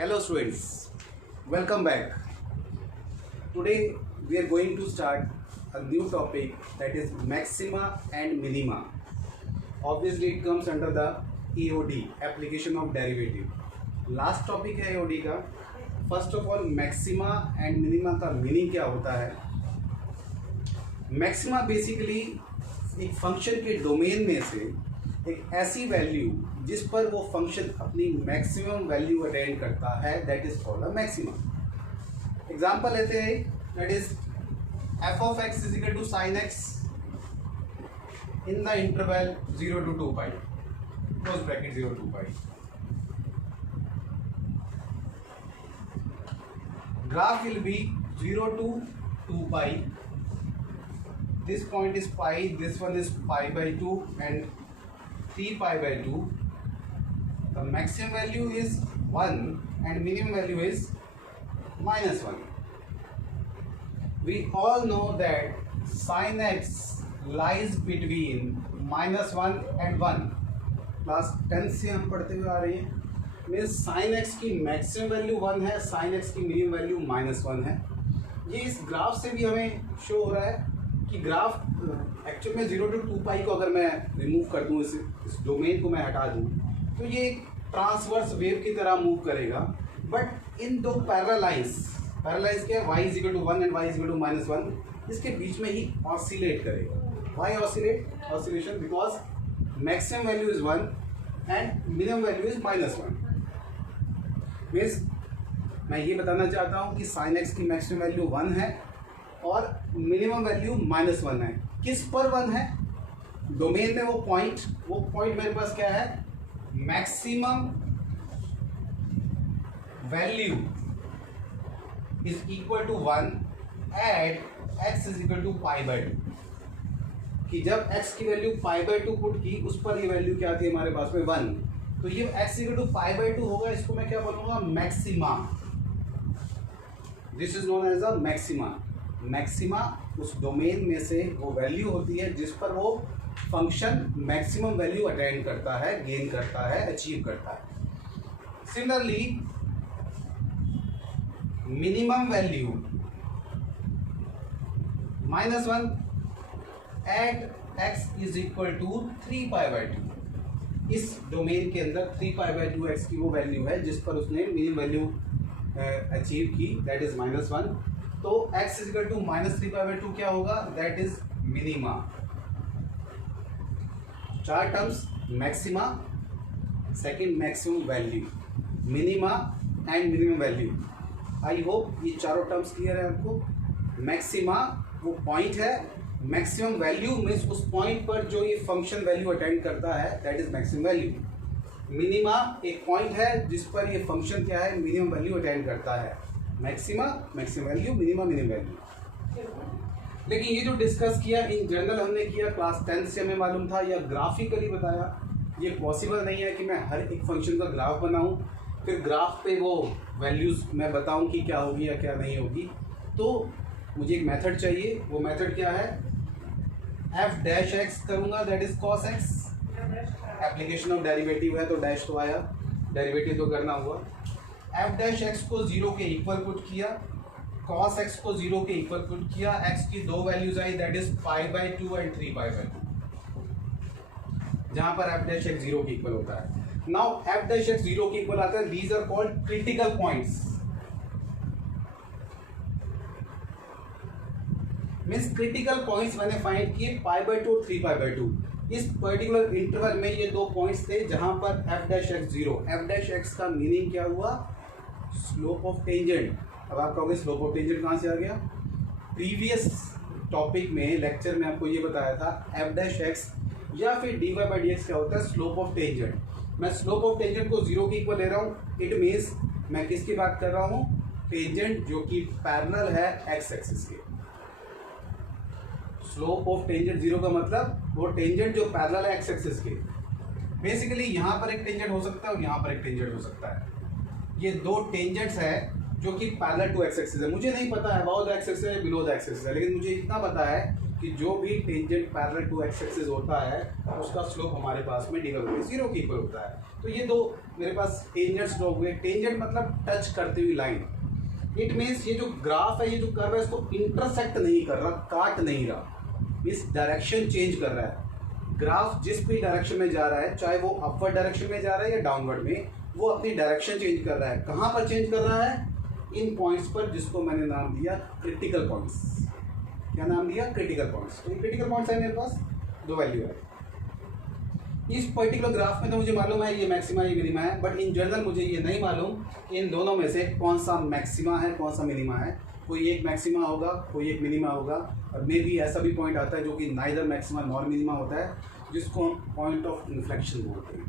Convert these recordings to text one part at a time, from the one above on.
Hello students, welcome back. Today we are going to start a new topic, that is maxima and minima. Obviously it comes under the AOD, application of derivative. Last topic है AOD का. First of all maxima and minima का meaning क्या होता है. Maxima basically एक function के domain में से एक ऐसी वैल्यू जिस पर वो फंक्शन अपनी मैक्सिमम वैल्यू अटेंड करता है, that is called a maxima. Example लेते हैं, that is f of x is equal to sine x in the interval 0 to 2 pi, close bracket 0 to 2 pi. Graph will be 0 to 2 pi. This point is pi, this one is pi by 2 and 3 pi by 2. The maximum value is 1 and minimum value is minus 1. We all know that sin x lies between minus 1 and 1. Class 10 से हम पढ़ते हुए आ रहे हैं. Means sin x की maximum value 1 है, sin x की minimum value minus 1 है. ये इस ग्राफ से भी हमें शो हो रहा है कि ग्राफ एक्चुअल में 0 to 2 पाई को अगर मैं रिमूव कर दूँ, इस डोमेन को मैं हटा दूँ, तो ये एक ट्रांसवर्स वेव की तरह मूव करेगा. बट इन दो पैरेलल लाइंस क्या है, y is equal to 1 and y is equal to minus 1, इसके बीच में ही ऑसिलेट करेगा. Why oscillation? Because maximum value is 1 and minimum value is minus 1. Means मैं ये बताना चाहता हूँ कि साइन एक्स की मैक्सिमम वैल्यू 1 है और मिनिमम वैल्यू माइनस 1 है. किस पर 1 है? डोमेन में वो पॉइंट मेरे पास क्या है, maximum value is equal to 1 at x is equal to pi by 2. कि जब x की वैल्यू पाई बाई 2 पुट की, उस पर ये वैल्यू क्या थी हमारे पास में 1, तो ये x equal to pi by 2 होगा. इसको मैं क्या बोलूंगा, maxima. This is known as a maxima. Maxima उस डोमेन में से वो वैल्यू होती है जिस पर वो फंक्शन मैक्सिमम वैल्यू अटेंड करता है, गेन करता है, अचीव करता है. Similarly minimum value minus 1 at x is equal to 3 pi by 2. इस डोमेन के अंदर 3 पाई बाई 2 एक्स की वो वैल्यू है जिस पर उसने मिनिमम वैल्यू अचीव की, दैट इज माइनस 1. तो x is equal to minus 3 pi by 2 क्या होगा, that is minima. 4 terms, maxima, second maximum value, minima and minimum value. I hope ये चारों टर्म्स क्लियर है आपको. मैक्सिमा वो पॉइंट है, मैक्सिमम वैल्यू मीन्स उस पॉइंट पर जो ये फंक्शन वैल्यू अटेंड करता है, that is maximum value. Minima एक पॉइंट है जिस पर ये फंक्शन क्या है, मिनिमम वैल्यू अटेंड करता है. Maxima maximum value, minima minimum value. लेकिन ये जो डिस्कस किया इन जनरल हमने किया, क्लास 10 से हमें मालूम था या ग्राफिकली बताया. ये पॉसिबल नहीं है कि मैं हर एक फंक्शन का ग्राफ बनाऊं, फिर ग्राफ पे वो वैल्यूज़ मैं बताऊं कि क्या होगी या क्या नहीं होगी. तो मुझे एक मेथड चाहिए. वो मेथड क्या है, एफ डैश एक्स करूँगा, that is cos x. Application of derivative है तो डैश तो आया, डेरिवेटिव तो करना हुआ. एफ डैश एक्स को 0 के इक्वल पुट किया, कॉस एक्स को 0 के इक्वल पुट किया. एक्स की दो values I, that is pi by 2 and 3 pi by 2, जहां पर एफ डैश एक्स 0 के इक्वल होता है. नाउ एफ डैश एक्स 0 के इक्वल आता है, these are called critical points. Means critical points मैंने फाइंड किए पाई बाई 2 और 3 पाई बाई 2. इस पर्टिकुलर इंटरवल में ये दो पॉइंट्स थे जहां पर F dash x 0. F dash x का मीनिंग क्या हुआ, स्लोप ऑफ टेंजेंट. अब आप कहोगे स्लोप ऑफ टेंजेंट कहाँ से आ गया. प्रीवियस टॉपिक में लेक्चर में आपको ये बताया था, एफ डैश एक्स या फिर d y by d x क्या होता है, स्लोप ऑफ टेंजेंट. मैं स्लोप ऑफ टेंजेंट को 0 के इक्वल ले रहा हूँ. इट मीन्स मैं किसकी बात कर रहा हूँ, टेंजेंट जो कि पैरेलल है एक्स एक्सिस के. स्लोप ऑफ टेंजेंट 0 का मतलब वो टेंजेंट जो पैरेलल है एक्स एक्सिस के. बेसिकली यहाँ पर एक टेंजेंट हो सकता है और यहाँ पर एक टेंजेंट हो सकता है. ये दो टेंजेंट्स है जो कि पैरेलल टू एक्स एक्सिस है. मुझे नहीं पता है अबाव द एक्स एक्सिस है बिलो द एक्स एक्सिस है, लेकिन मुझे इतना पता है कि जो भी tangent parallel to x axis होता है उसका स्लोप हमारे पास में डिवाइड होकर 0 के इक्वल होता है। तो ये दो मेरे पास टेंजेंट स्लोप हुए। टेंजेंट मतलब टच करती हुई लाइन। इट मीन्स ये जो ग्राफ है, ये जो कर्व है, इसको इंटरसेक्ट नहीं कर रहा, काट नहीं रहा, इस डायरेक्शन चेंज कर रहा है। ग्राफ जिस भी डायरेक्शन में जा रहा है, चाहे वो अपवर्ड डायरेक्शन में जा रहा है या डाउनवर्ड में, वो अपनी डायरेक्शन चेंज कर रहा है। कहाँ पर चेंज कर रहा है? इन पॉइंट्स पर, जिसको मैंने नाम दिया क्रिटिकल पॉइंट्स। क्या नाम दिया? Critical points. तो ये क्रिटिकल पॉइंट्स है मेरे पास, दो वैल्यू है। इस पर्टिकुलर ग्राफ में तो मुझे मालूम है ये मैक्सिमा ये मिनिमा है, बट इन जनरल मुझे ये नहीं मालूम कि इन दोनों में से कौन सा मैक्सिमा है कौन सा मिनिमा है। कोई एक मैक्सिमा होगा, कोई एक मिनिमा होगा, और मे भी ऐसा भी पॉइंट आता है जो कि नाइदर मैक्सिमा नॉर मिनिमा होता है, जिसको हम पॉइंट ऑफ इन्फ्लेक्शन बोलते हैं।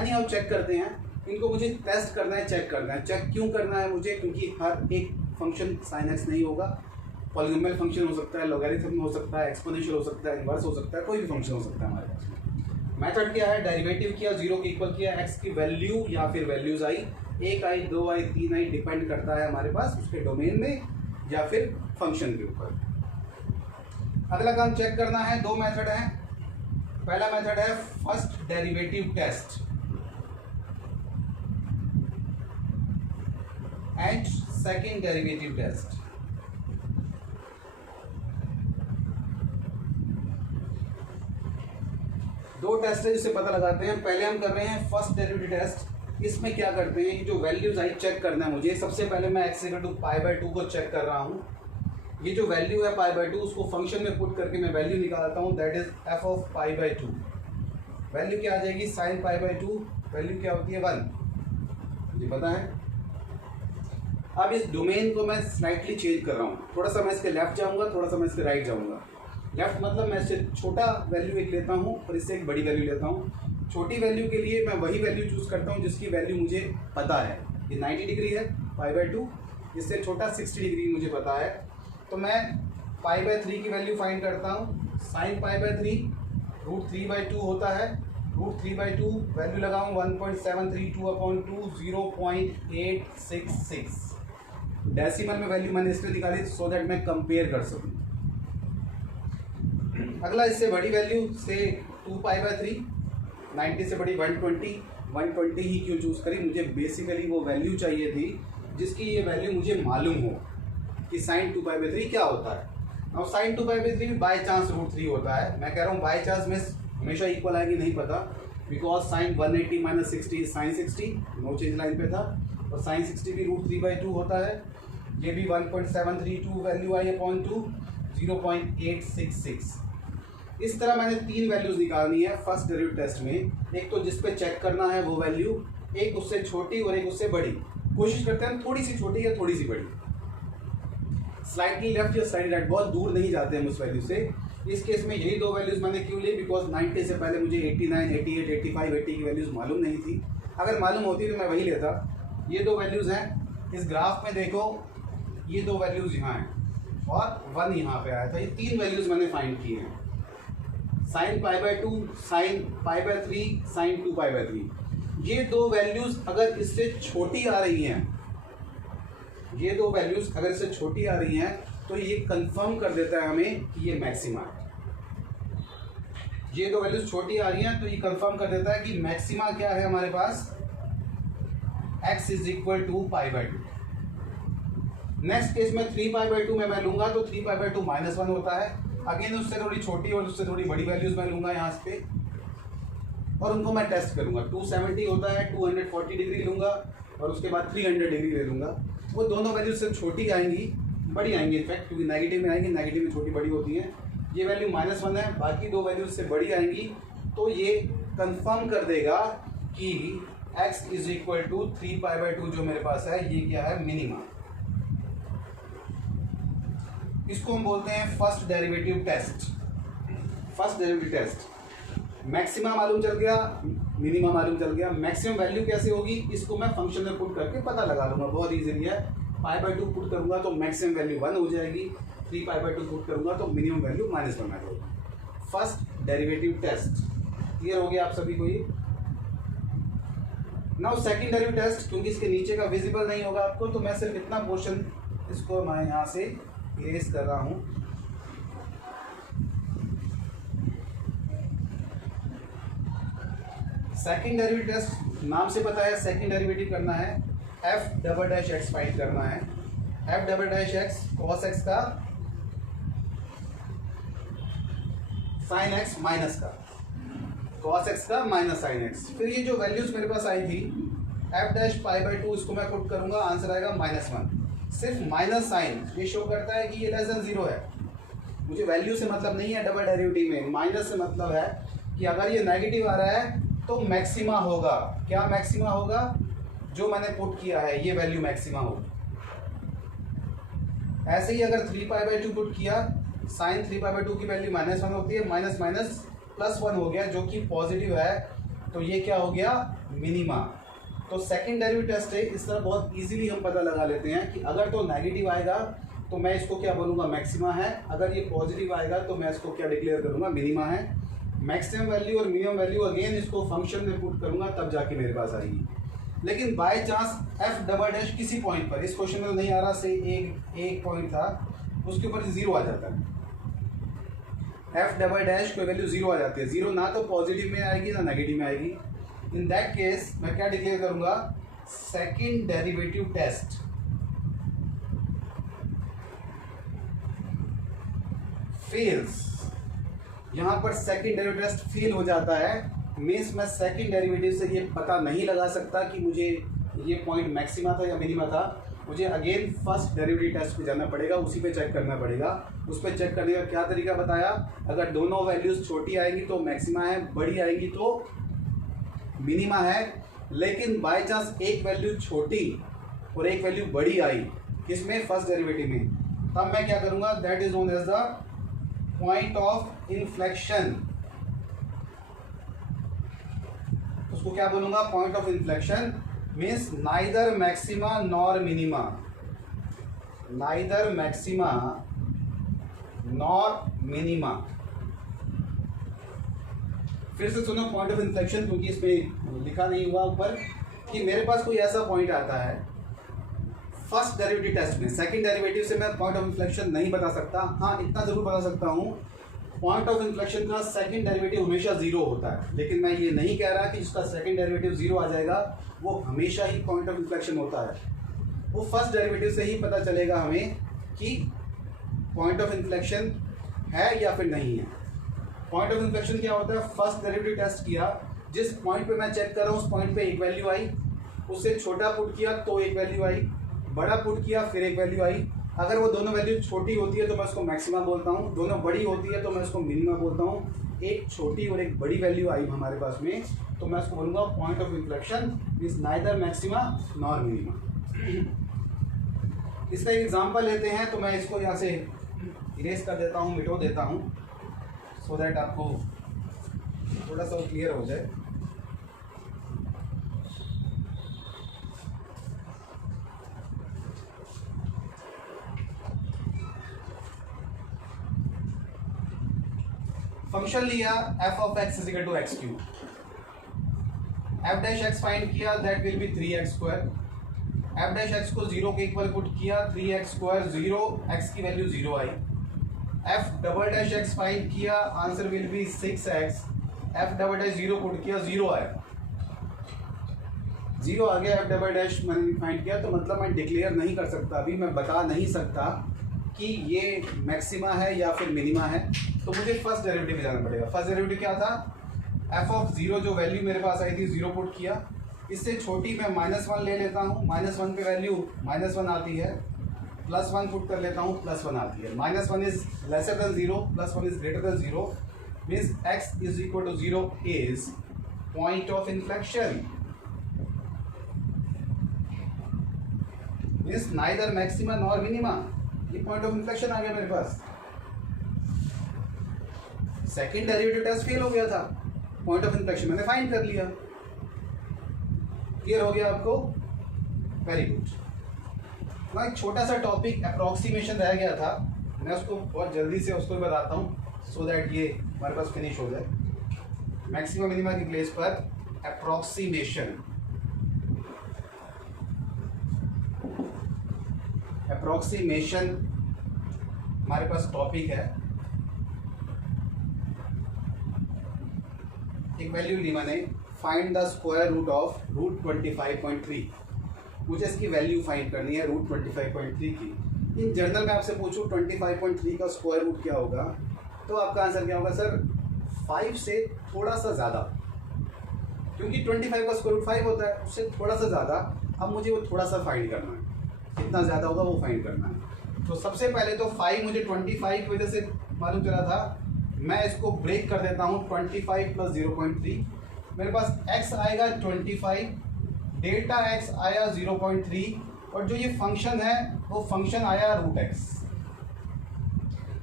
एनी हाउ चेक करते हैं इनको। मुझे टेस्ट करना है, चेक करना है। चेक क्यों करना है मुझे? क्योंकि हर एक फंक्शन sin x नहीं होगा। पॉलीनोमियल फंक्शन हो सकता है, लॉगरिथम हो सकता है, एक्सपोनेंशियल हो सकता है, इनवर्स हो सकता है, कोई भी फंक्शन हो सकता है हमारे पास। मेथड क्या है? डेरिवेटिव किया, 0 के इक्वल किया, x की वैल्यू या फिर वैल्यूज आई, 1 आई, 2 आई, 3 आई, डिपेंड करता है हमारे पास उसके डोमेन में या फिर फंक्शन के ऊपर। अगला काम चेक करना है। दो मेथड है। पहला मेथड है first derivative test and second derivative test. दो टेस्ट है जिससे पता लगाते हैं। पहले हम कर रहे हैं फर्स्ट डेरिवेटिव टेस्ट। इसमें क्या करते हैं, जो वैल्यूज आई चेक करना है मुझे। सबसे पहले मैं x = π/2 को चेक कर रहा हूँ। ये जो वैल्यू है π/2, उसको फंक्शन में पुट करके मैं वैल्यू निकालता हूँ, दैट इज f(π/2). वैल्यू क्या आ जाएगी? sin π/2। वैल्यू क्या होती है? 1, मुझे पता है। अब इस डोमेन को मैं स्लाइटली चेंज कर रहा हूँ। थोड़ा सा मैं इसके लेफ्ट जाऊँगा, थोड़ा सा मैं इसके राइट जाऊँगा। लेफ्ट मतलब मैं इससे छोटा वैल्यू एक लेता हूँ और इससे एक बड़ी वैल्यू लेता हूँ। छोटी वैल्यू के लिए मैं वही वैल्यू चूज़ करता हूँ जिसकी वैल्यू मुझे पता है। ये 90 डिग्री है π/2, इससे छोटा 60 डिग्री मुझे पता है। तो मैं π/3 की वैल्यू फाइंड करता हूँ। sin π/3 √3/2 होता है। √3/2 वैल्यू लगाऊँ 1.732/2, 0.866। डेसिमल में वैल्यू मैंने इसलिए निकाली सो दैट मैं कंपेयर कर सकूँ। अगला इससे बड़ी वैल्यू से 2π/3, 90 से बड़ी 120। 120 ही क्यों चूज़ करी? मुझे बेसिकली वो वैल्यू चाहिए थी जिसकी ये वैल्यू मुझे मालूम हो कि sin 2π/3 क्या होता है। अब sin 2π/3 भी बाई चांस √3 होता है। मैं कह रहा हूँ बाई चांस में हमेशा इक्वल आएगी नहीं पता, because sin 180 - 60 sin 60, no change line पे था, और sin 60 भी √3/2 होता है। ये भी 1.732 वैल्यू आई अपॉन 2, 0.866। इस तरह मैंने 3 वैल्यूज निकालनी है फर्स्ट डेरिवेटिव टेस्ट में। एक तो जिस पे चेक करना है वो वैल्यू, एक उससे छोटी और एक उससे बड़ी। कोशिश करते हैं थोड़ी सी छोटी या थोड़ी सी बड़ी, स्लाइटली लेफ्ट या स्लाइटली राइट, बहुत दूर नहीं जाते हम उस वैल्यू से। इस केस में यही दो वैल्यूज मैंने क्यों ली? बिकॉज 90 से पहले मुझे 89, 88, 85, 80 की वैल्यूज मालूम नहीं थी। अगर मालूम होती तो मैं वही लेता। ये दो वैल्यूज हैं। इस ग्राफ में देखो, ये दो वैल्यूज यहाँ हैं और 1 यहाँ पे आया था। ये 3 वैल्यूज मैंने फाइंड किए हैं, sin π/2, sin π/3, sin 2π/3। ये दो वैल्यूज अगर इससे छोटी आ रही हैं, ये दो वैल्यूज अगर इससे छोटी आ रही हैं तो ये कंफर्म कर देता है हमें कि ये मैक्सिमा है। ये दो वैल्यूज छोटी आ रही हैं तो ये कंफर्म कर देता है कि मैक्सिमा क्या है हमारे पास, x = π/2। नेक्स्ट केस में 3π/2 में मैं लूंगा तो 3π/2 -1 होता है। अगेन उससे थोड़ी छोटी और उससे थोड़ी बड़ी वैल्यूज मैं लूंगा यहाँ पे और उनको मैं टेस्ट करूंगा। 270 होता है, 240 डिग्री लूंगा और उसके बाद 300 डिग्री ले लूंगा। वो दोनों वैल्यूज से छोटी आएंगी, बड़ी आएंगी इनफैक्ट, क्योंकि नेगेटिव में आएंगी, नेगेटिव में छोटी बड़ी होती हैं। ये वैल्यू -1 है, बाकी दो वैल्यूज से बड़ी आएंगी। तो ये कंफर्म कर देगा कि x = 3π/2 जो मेरे पास है ये क्या है, मिनिमा। इसको हम बोलते हैं first derivative test. First derivative test, maxima मालूम चल गया, मिनिमा मालूम चल गया। मैक्सिमम वैल्यू कैसे होगी इसको मैं फंक्शन में पुट करके पता लगा लूंगा, बहुत इजीली है। π/2 पुट करूंगा तो मैक्सिमम वैल्यू 1 हो जाएगी, 3π/2 पुट करूंगा तो मिनिमम वैल्यू -1 आ जाएगी। फर्स्ट डेरिवेटिव टेस्ट क्लियर हो गया आप सभी को ये। नाउ सेकंड डेरिवेटिव टेस्ट, क्योंकि इसके नीचे का विजिबल नहीं होगा आपको तो मैं सिर्फ इतना पोर्शन इसको मैं यहाँ से इरेज कर रहा हूँ। सेकंड डेरिवेटिव टेस्ट नाम से पता है, सेकंड डेरिवेटिव करना है, F double dash x find करना है। F double dash x cos x का साइन एक्स माइनस का, कॉस एक्स का माइनस साइन एक्स। फिर ये जो वैल्यूज मेरे पास आई थी एफ डैश पाई बाई 2, इसको मैं पुट करूंगा, आंसर आएगा -1। सिर्फ माइनस साइन ये शो करता है कि ये लेस देन 0 है। मुझे वैल्यू से मतलब नहीं है डबल डेरिवेटिव में, माइनस से मतलब है कि अगर ये नेगेटिव आ रहा है तो मैक्सिमा होगा। क्या मैक्सिमा होगा? जो मैंने पुट किया है ये वैल्यू मैक्सिमा होगी। ऐसे ही अगर 3π/2 पुट किया, साइन 3π/2 की वैल्यू -1 होती है, माइनस माइनस +1 हो गया जो कि पॉजिटिव है, तो ये क्या हो गया? मिनिमा। तो सेकंड डेरिवेटिव टेस्ट है, इस तरह बहुत इजीली हम पता लगा लेते हैं कि अगर तो नेगेटिव आएगा तो मैं इसको क्या बोलूँगा? मैक्सिमा है। अगर ये पॉजिटिव आएगा तो मैं इसको क्या डिक्लेयर करूँगा? मिनिमा है। मैक्सिमम वैल्यू और मिनिमम वैल्यू अगेन इसको फंक्शन में पुट करूँगा तब जाके मेरे पास आएगी। लेकिन by chance F double dash किसी पॉइंट पर, इस क्वेश्चन में तो नहीं आ रहा, से एक पॉइंट था उसके ऊपर 0 आ जाता है, एफ डबल डैश कोई वैल्यू 0 आ जाती है। 0 ना तो पॉजिटिव में आएगी ना नेगेटिव में आएगी। इन दैट केस मैं क्या डिक्लेयर करूंगा? Second derivative test fails. यहां पर सेकंड डेरिवेटिव टेस्ट फेल हो जाता है, मीन्स मैं सेकंड डेरिवेटिव से ये पता नहीं लगा सकता कि मुझे ये पॉइंट मैक्सिमा था या मिनिमा था। मुझे अगेन फर्स्ट डेरिवेटिव टेस्ट पे जाना पड़ेगा, उसी पे चेक करना पड़ेगा। उस पर चेक करने का क्या तरीका बताया? अगर दोनों वैल्यूज छोटी आएंगी तो मैक्सिमा है, बड़ी आएगी तो मिनिमा है। लेकिन बाय चांस एक वैल्यू छोटी और एक वैल्यू बड़ी आई, किसमें? फर्स्ट डेरिवेटिव में, तब मैं क्या करूंगा? That is known as the point of inflection. उसको क्या बोलूंगा? Point of inflection means neither maxima nor minima, neither maxima nor minima. फिर से सुनो पॉइंट ऑफ इन्फ्लेक्शन, क्योंकि इसमें लिखा नहीं हुआ ऊपर कि मेरे पास कोई ऐसा पॉइंट आता है फर्स्ट डेरिवेटिव टेस्ट में, सेकंड डेरिवेटिव से मैं पॉइंट ऑफ इन्फ्लेक्शन नहीं बता सकता। हाँ, इतना जरूर बता सकता हूँ, पॉइंट ऑफ इन्फ्लेक्शन का सेकंड डेरिवेटिव हमेशा 0 होता है। लेकिन मैं ये नहीं कह रहा कि जिसका सेकंड डेरिवेटिव 0 आ जाएगा वो हमेशा ही पॉइंट ऑफ इन्फ्लेक्शन होता है। वो फर्स्ट डेरिवेटिव से ही पता चलेगा हमें कि पॉइंट ऑफ इन्फ्लेक्शन है या फिर नहीं है। पॉइंट ऑफ इन्फ्लेक्शन क्या होता है? फर्स्ट डेरिवेटिव टेस्ट किया, जिस पॉइंट पे मैं चेक कर रहा हूँ उस पॉइंट पे एक वैल्यू आई, उससे छोटा पुट किया तो एक वैल्यू आई, बड़ा पुट किया फिर एक वैल्यू आई। अगर वो दोनों वैल्यू छोटी होती है तो मैं उसको मैक्सिमा बोलता हूँ, दोनों बड़ी होती है तो मैं उसको मिनिमा बोलता हूँ। एक छोटी और एक बड़ी वैल्यू आई हमारे पास में तो मैं उसको बोलूँगा point of inflection means neither maxima nor minima. इसका एक एग्जाम्पल लेते हैं, तो मैं इसको यहाँ से इरेज कर देता हूँ, मिटो देता हूँ, सो दैट आपको थोड़ा सा क्लियर हो जाए। फंक्शन लिया f of x is equal to x cube, f dash x find किया, that will be 3x square. f dash x को 0 के इक्वल पुट किया, 3x स्क्वायर 0, x की वैल्यू 0 आई। f double dash x find किया, answer will be 6x। f double dash 0 put किया, 0 आया, 0 आ गया। f डबल डैश मैंने फाइंड किया, तो मतलब मैं डिक्लेयर नहीं कर सकता, अभी मैं बता नहीं सकता कि ये मैक्सिमा है या फिर मिनिमा है। तो मुझे फर्स्ट डेरिवेटिव में जाना पड़ेगा। फर्स्ट डेरिवेटिव क्या था? f ऑफ 0 जो वैल्यू मेरे पास आई थी 0 पुट किया, इससे छोटी मैं -1 ले लेता हूँ, -1 पे वैल्यू -1 आती है, +1 पुट कर लेता हूँ, +1 आती है। -1 is lesser than 0, +1 is greater than 0, means x is equal to 0 is point of inflection, means neither maxima nor minima. ये पॉइंट ऑफ इन्फ्लेक्शन आ गया मेरे पास। सेकंड डेरिवेटिव टेस्ट फेल हो गया था, पॉइंट ऑफ इन्फ्लेक्शन मैंने फाइंड कर लिया। क्लियर हो गया आपको? Very good. ना एक छोटा सा टॉपिक अप्रॉक्सीमेशन रह गया था, मैं उसको बहुत जल्दी से उसको बताता हूँ सो दैट ये हमारे पास फिनिश हो जाए। मैक्सिमम मिनिमा की प्लेस पर अप्रॉक्सीमेशन, अप्रॉक्सीमेशन हमारे पास टॉपिक है। एक वैल्यू ली मैंने find the square root of root 25.3। मुझे इसकी वैल्यू फाइंड करनी है रूट 25.3 की। इन जनरल में आपसे पूछूँ 25.3 का स्क्वायर रूट क्या होगा, तो आपका आंसर क्या होगा सर 5 से थोड़ा सा ज़्यादा, क्योंकि 25 का स्क्वायर रूट 5 होता है, उससे थोड़ा सा ज़्यादा। अब मुझे वो थोड़ा सा फाइंड करना है, कितना ज़्यादा होगा वो फाइंड करना है। तो सबसे पहले तो 5 मुझे 25 की वजह से मालूम चला था, मैं इसको ब्रेक कर देता हूँ 25 + 0.3। मेरे पास x आएगा 25, डेल्टा x आया 0.3, और जो ये फंक्शन है वो फंक्शन आया रूट x।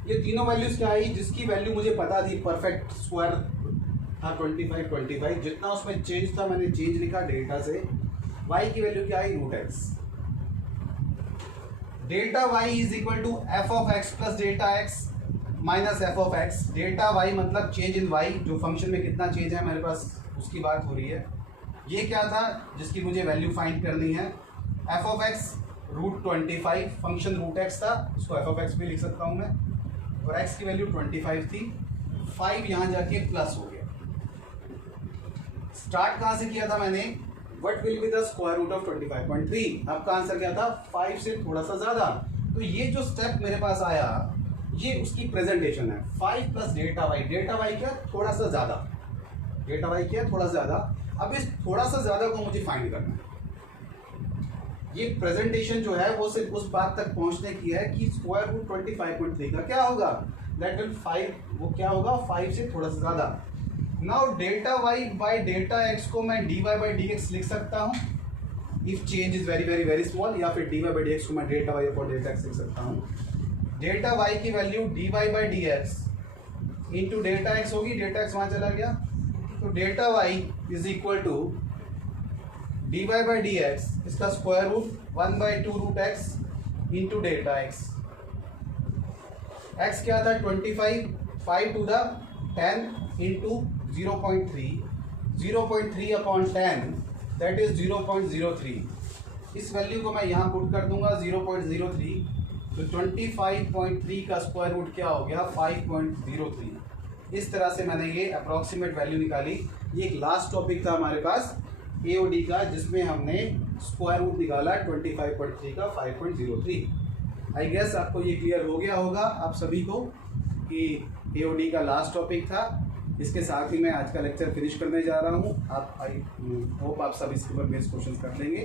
ये तीनों वैल्यूज़ क्या आई, जिसकी वैल्यू मुझे पता थी, परफेक्ट स्क्वायर था 25, जितना उसमें चेंज था मैंने चेंज लिखा डेल्टा से। y की वैल्यू क्या आई root x। Delta y is equal to f of x plus delta x minus f of x. Delta y मतलब चेंज इन y, जो फंक्शन में कितना चेंज है मेरे पास उसकी बात हो रही है। ये क्या था जिसकी मुझे वैल्यू फाइंड करनी है, f of x root 25, function root x था, इसको एफ ऑफ एक्स भी लिख सकता हूँ मैं, और x की वैल्यू 25 थी। 5 यहाँ जाके प्लस हो गया। स्टार्ट कहाँ से किया था मैंने, what will be the square root of 25.3। आपका आंसर क्या था 5 से थोड़ा सा ज़्यादा। तो ये जो स्टेप मेरे पास आया ये उसकी प्रेजेंटेशन है, 5 plus delta y. Delta y क्या, थोड़ा सा ज़्यादा, डेल्टा वाई क्या, थोड़ा ज़्यादा। अब इस थोड़ा सा ज़्यादा को मुझे फाइंड करना है। ये प्रेजेंटेशन जो है वो सिर्फ उस बात तक पहुंचने की है कि स्क्वायर रूट 25.3 का क्या होगा, दैट विल 5, वो क्या होगा 5 से थोड़ा सा ज़्यादा। Now delta y by delta x को मैं d y by d x लिख सकता हूँ if change is very very very small, या फिर d y by d x को मैं delta y upon delta x लिख सकता हूँ। डेल्टा वाई की value d y by d x into delta x होगी, डेल्टा एक्स वहाँ चला गया, तो delta y is equal to d y by d x, इसका square root 1/2 root x into delta x. X क्या था 25, 5 to the 10 into 0.3, 0.3 upon 10 that is 0.03। इस value को मैं यहाँ पुट कर दूंगा 0.03, तो 25.3 का स्क्वायर रूट क्या हो गया 5.03। इस तरह से मैंने ये अप्रॉक्सीमेट वैल्यू निकाली। ये एक लास्ट टॉपिक था हमारे पास AOD का, जिसमें हमने स्क्वायर रूट निकाला 25.3 का 5.03। आई गेस आपको ये क्लियर हो गया होगा आप सभी को कि AOD का लास्ट टॉपिक था। इसके साथ ही मैं आज का लेक्चर फिनिश करने जा रहा हूँ। आप आई होप आप सब इसके ऊपर बेस क्वेश्चन कर लेंगे।